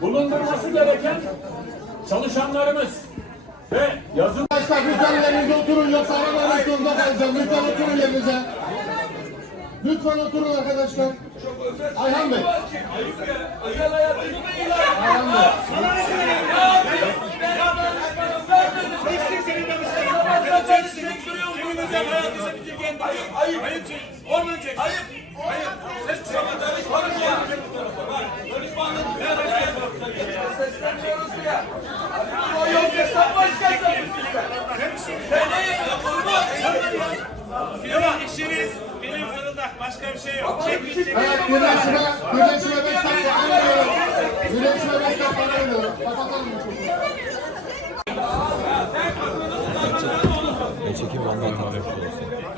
bulundurması gereken çalışanlarımız ve yazın Arkadaşlar lütfen yerinize oturun yoksa arabanın sonunda kalacağım. Lütfen oturun yerinize. Lütfen oturun arkadaşlar. Ayhan Bey. Başka bir şey yok. Evet birleşime, birleşime 5 Ben çekeyim ondan tanımış olsun.